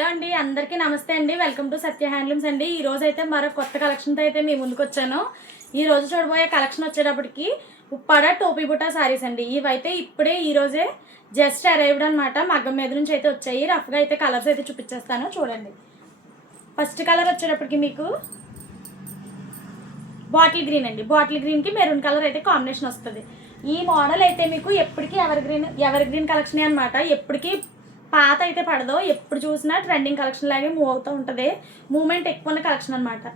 Hello అండి, అందరికీ నమస్తే అండి. వెల్కమ్ టు సత్య హ్యాండ్లూమ్స్ అండి. ఈ రోజు అయితే మరో కొత్త కలెక్షన్తో అయితే మీ ముందుకు వచ్చాను. ఈ రోజు చూడబోయే కలెక్షన్ వచ్చేటప్పటికి ఉప్పాడ టోపీ బుటా సారీస్ అండి. ఇవైతే ఇప్పుడే ఈ రోజే జస్ట్ అరైవ్డ్ అనమాట. మగ్గం మీద నుంచి అయితే వచ్చాయి. రఫ్గా అయితే కలర్స్ అయితే చూపించేస్తాను చూడండి. ఫస్ట్ కలర్ వచ్చేటప్పటికి మీకు బాటిల్ గ్రీన్ అండి. బాటిల్ గ్రీన్కి మెరూన్ కలర్ అయితే కాంబినేషన్ వస్తుంది. ఈ మోడల్ అయితే మీకు ఎప్పటికీ ఎవర్ గ్రీన్ కలెక్షన్ అనమాట. ఎప్పటికీ పాత అయితే పడదు. ఎప్పుడు చూసినా ట్రెండింగ్ కలెక్షన్ లాగే మూవ్ అవుతూ ఉంటుంది. మూమెంట్ ఎక్కువ ఉన్న కలెక్షన్ అనమాట.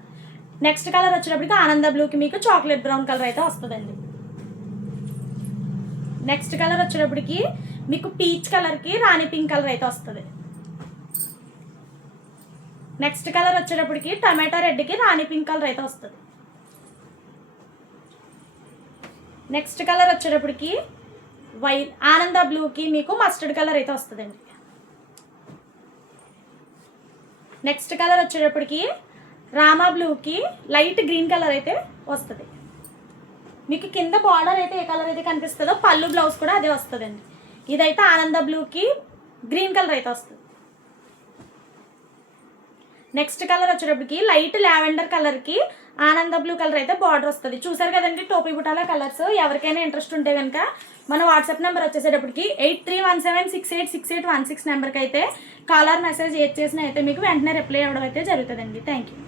నెక్స్ట్ కలర్ వచ్చేటప్పటికి ఆనంద బ్లూకి మీకు చాక్లెట్ బ్రౌన్ కలర్ అయితే వస్తుందండి. నెక్స్ట్ కలర్ వచ్చేటప్పటికి మీకు పీచ్ కలర్కి రాణి పింక్ కలర్ అయితే వస్తుంది. నెక్స్ట్ కలర్ వచ్చేటప్పటికి టమాటా రెడ్కి రాణి పింక్ కలర్ అయితే వస్తుంది. నెక్స్ట్ కలర్ వచ్చేటప్పటికి ఆనంద బ్లూకి మీకు మస్టర్డ్ కలర్ అయితే వస్తుందండి. నెక్స్ట్ కలర్ వచ్చేటప్పటికి రామా బ్లూకి లైట్ గ్రీన్ కలర్ అయితే వస్తుంది. మీకు కింద బార్డర్ అయితే ఏ కలర్ అయితే కనిపిస్తుందో పళ్ళు బ్లౌజ్ కూడా అదే వస్తుందండి. ఇదైతే ఆనంద బ్లూకి గ్రీన్ కలర్ అయితే వస్తుంది. నెక్స్ట్ కలర్ వచ్చేటప్పటికి లైట్ లావెండర్ కలర్కి ఆనంద బ్లూ కలర్ అయితే బార్డర్ వస్తుంది. చూసారు కదండి టోపీ బుటాల కలర్స్. ఎవరికైనా ఇంట్రెస్ట్ ఉంటే కనుక మన వాట్సాప్ నెంబర్ వచ్చేసేటప్పటికి 8317686816 నెంబర్కి అయితే కాలర్ మెసేజ్ ఏది చేసినా అయితే మీకు వెంటనే రిప్లై అవ్వడం అయితే జరుగుతుందండి. Thank you.